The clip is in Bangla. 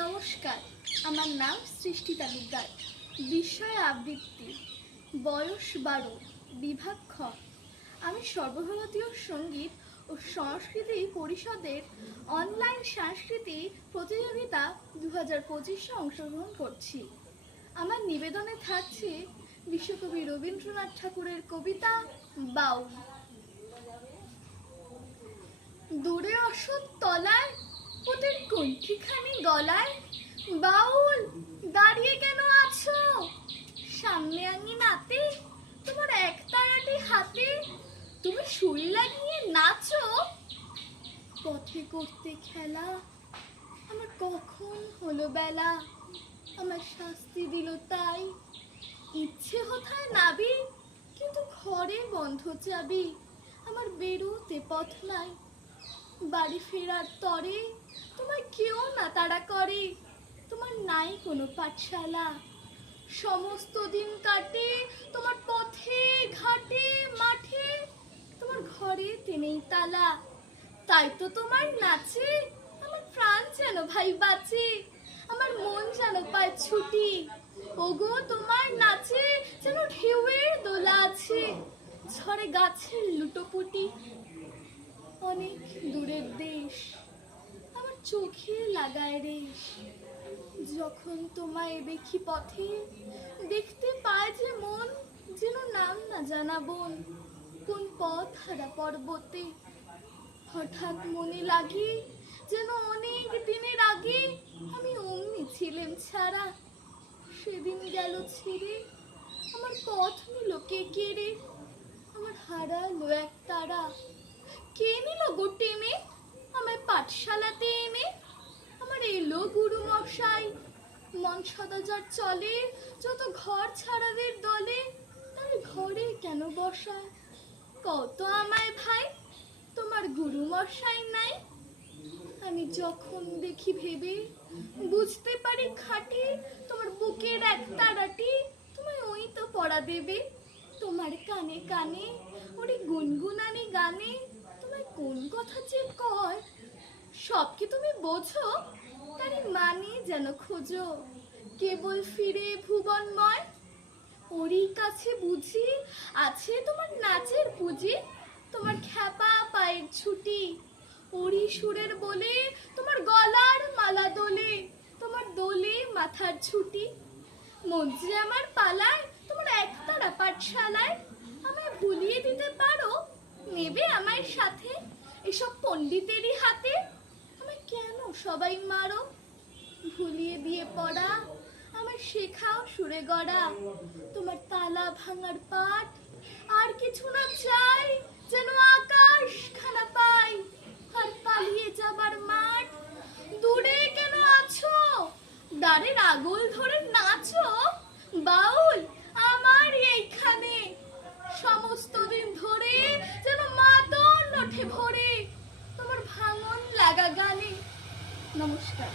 নমস্কার, আমার নাম সৃষ্টি তালুকদার। বিষয় আবৃত্তি, বয়স 12, বিভাগ খ। আমি সর্বভারতীয় সঙ্গীত ও সংস্কৃতি পরিষদের অনলাইন সাংস্কৃতিক প্রতিযোগিতা 2025-এ অংশগ্রহণ করছি। আমার নিবেদনে থাকছে বিশ্বকবি রবীন্দ্রনাথ ঠাকুরের কবিতা বাউল। দূরে অসৎ তলায় ওদের কণ্ঠিখানি গলায়, বাউল দাঁড়িয়ে কেন আছো? সামনে আঙিনাতে তোমার একতারাটি হাতে, তুমি সুর লাগিয়ে নাচো। পথে করতে খেলা, আমার কখন হলো বেলা, আমার শাস্তি দিল তাই। ইচ্ছে হথায় নাবি, কিন্তু ঘরে বন্ধ চাবি, আমার বেরোতে পথ নাই। বাড়ি ফেরার তরে তোমার কেউ না তাড়া করে, তোমার নাই কোনো পাঠশালা। সমস্ত দিন কাটে তোমার পথে ঘাটে মাঠে, তোমার ঘরে নেই তালা। তাই তো তোমার নাচে আমার প্রাণ যেন ভাই বাঁচে, আমার মন যেন পায় ছুটি। ওগো তোমার নাচে যেন ঢেউয়ের দোলা আছে, ঝরে গাছের লুটোপুটি। অনেক দূরের দেশ আমার চোখে লাগায় রেশ, যখন তোমায় দেখি পথে দেখতে পায় যে মন, যেন নাম না জানা বন কোন পথ হারা পর্বতে। হঠাৎ মনে লাগে যেন অনেক দিনের আগে আমি অমনি ছিলেন ছাড়া। সেদিন গেল ছেড়ে আমার পথ নিল কে কেড়ে, আমার হারালো এক তারা। কে নিল গো টেনে আমায় পাঠশালাতে এনে? আমার এলো গুরু মশাই, মন সদাচার চলে যত ঘর ছাড়াদের দলে, তার ঘরে কেন বসায়? কত আমায় ভাই, তোমার গুরু মশাই নাই? আমি যখন দেখি ভেবে বুঝতে পারি খাটে, তোমার বুকের এক তারাটি তোমায় ওই তো পড়া দেবে। তোমার কানে কানে ওরে গুনগুনানি গানে, তোমায় কোন কথা যে কয় সব কি তুমি বোঝো? তারই মানে যেন খোঁজো কেবল ফিরে ভুবনময়। ওরই কাছে বুঝি আছে তোমার নাচের পুঁজি, তোমার খ্যাপা পায়ের ছুটি। ওরই সুরের বলে তোমার গলার মালা দোলে, তোমার দোলে মাথার ছুটি। মঞ্চে আমার পালায় তোমার একতারা পাঠশালায়, আমায় ভুলিয়ে দিতে পারো? নেবে আমায় সাথে এসব পণ্ডিতেরই হাতে? আমায় কেন সবাই মারো? ভুলিয়ে দিয়ে পড়া আমার শেখাও সুরে গড়া, তোমার তালা ভাঙার পাঠ আর কিছু না চাই, যেন আকাশ খানা পাই আর পালিয়ে যাবার মাঠ। দূরে কেন আছো? দ্বারের আগল ধরে নাচো, বাউল আমার এইখানে সমস্ত দিন ধরে যেন মাতন ওঠে ভোরে তোমার ভাঙন লাগা গানে। নমস্কার।